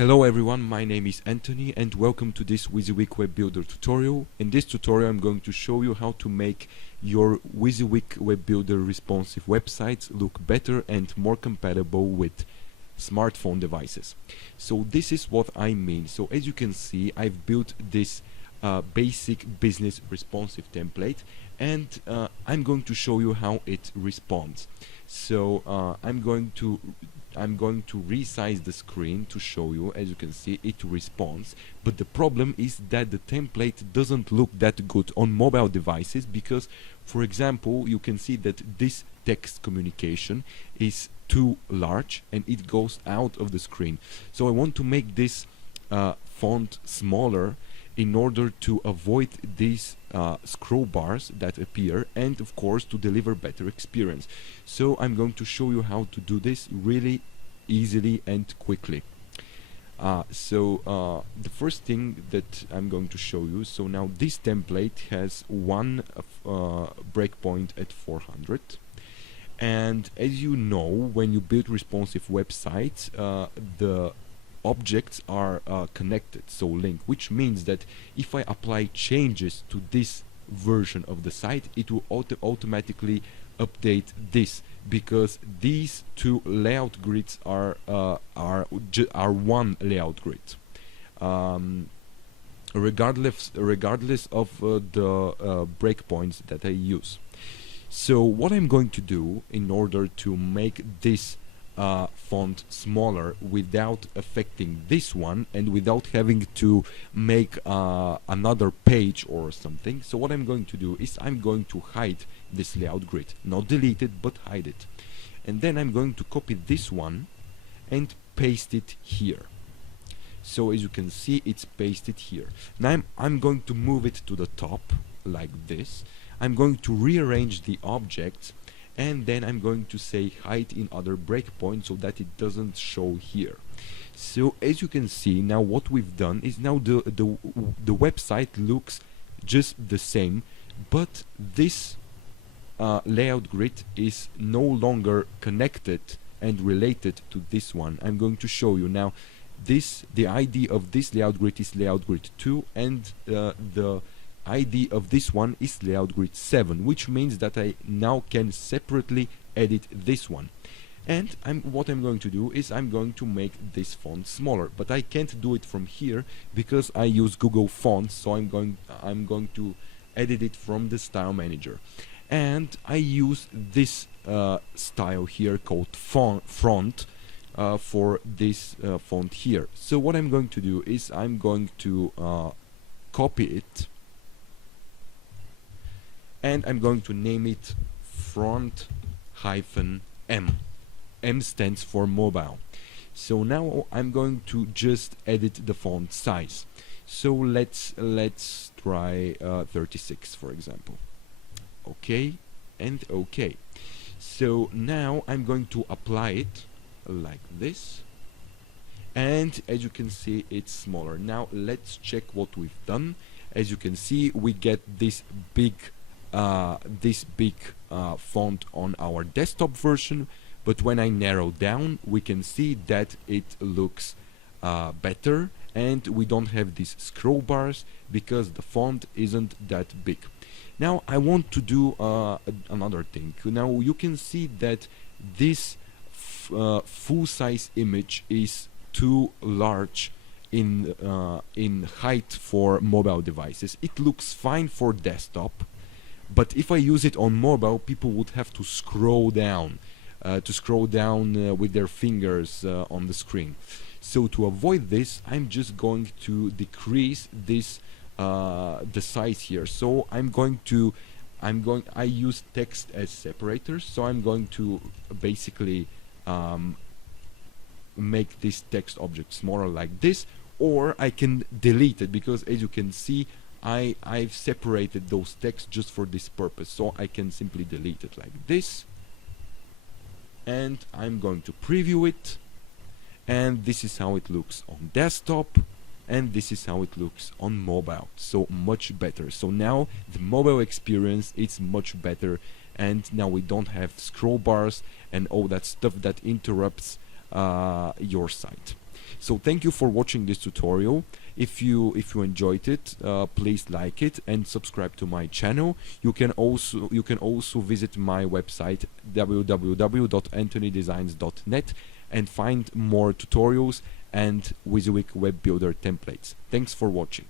Hello everyone, my name is Antony and welcome to this WYSIWYG Web Builder tutorial. In this tutorial I'm going to show you how to make your WYSIWYG Web Builder responsive websites look better and more compatible with smartphone devices. So this is what I mean. So as you can see, I've built this basic business responsive template and I'm going to show you how it responds. So I'm going to resize the screen to show you. As you can see, it responds, but the problem is that the template doesn't look that good on mobile devices because, for example, you can see that this text communication is too large and it goes out of the screen. So I want to make this font smaller in order to avoid these scroll bars that appear and of course to deliver better experience. So I'm going to show you how to do this really easily and quickly. The first thing that I'm going to show you, so now this template has one breakpoint at 400, and as you know, when you build responsive websites, the objects are connected, so linked, which means that if I apply changes to this version of the site, it will automatically update this, because these two layout grids are one layout grid, regardless of the breakpoints that I use. So what I'm going to do in order to make this font smaller without affecting this one and without having to make another page or something, so what I'm going to do is I'm going to hide this layout grid, not delete it but hide it, and then I'm going to copy this one and paste it here. So as you can see, it's pasted here. Now I'm going to move it to the top like this. I'm going to rearrange the objects, and then I'm going to say hide in other breakpoints so that it doesn't show here. So as you can see, now what we've done is now the website looks just the same, but this layout grid is no longer connected and related to this one. I'm going to show you now. The ID of this layout grid is layout grid 2, and the ID of this one is layout grid 7, which means that I now can separately edit this one. And what I'm going to do is I'm going to make this font smaller, but I can't do it from here because I use Google Fonts, so I'm going to edit it from the style manager. And I use this style here called font for this font here. So what I'm going to do is I'm going to copy it, and I'm going to name it font-m. M stands for mobile. So now I'm going to just edit the font size. So let's try 36, for example. Okay and okay. So now I'm going to apply it like this, and as you can see, it's smaller. Now let's check what we've done. As you can see, we get this big font on our desktop version, but when I narrow down, we can see that it looks better, and we don't have these scroll bars because the font isn't that big. Now I want to do another thing. Now you can see that this full-size image is too large in height for mobile devices. It looks fine for desktop, but if I use it on mobile, people would have to scroll down with their fingers on the screen. So to avoid this, I'm just going to decrease this the size here. So I use text as separators, so I'm going to basically make this text object smaller like this, or I can delete it, because as you can see, I've separated those texts just for this purpose, so I can simply delete it like this, and I'm going to preview it, and this is how it looks on desktop, and this is how it looks on mobile. So much better. So now the mobile experience is much better, and now we don't have scroll bars and all that stuff that interrupts your site. So thank you for watching this tutorial. If you enjoyed it, please like it and subscribe to my channel. You can also visit my website www.antonydesigns.net and find more tutorials and WYSIWYG Web Builder templates. Thanks for watching.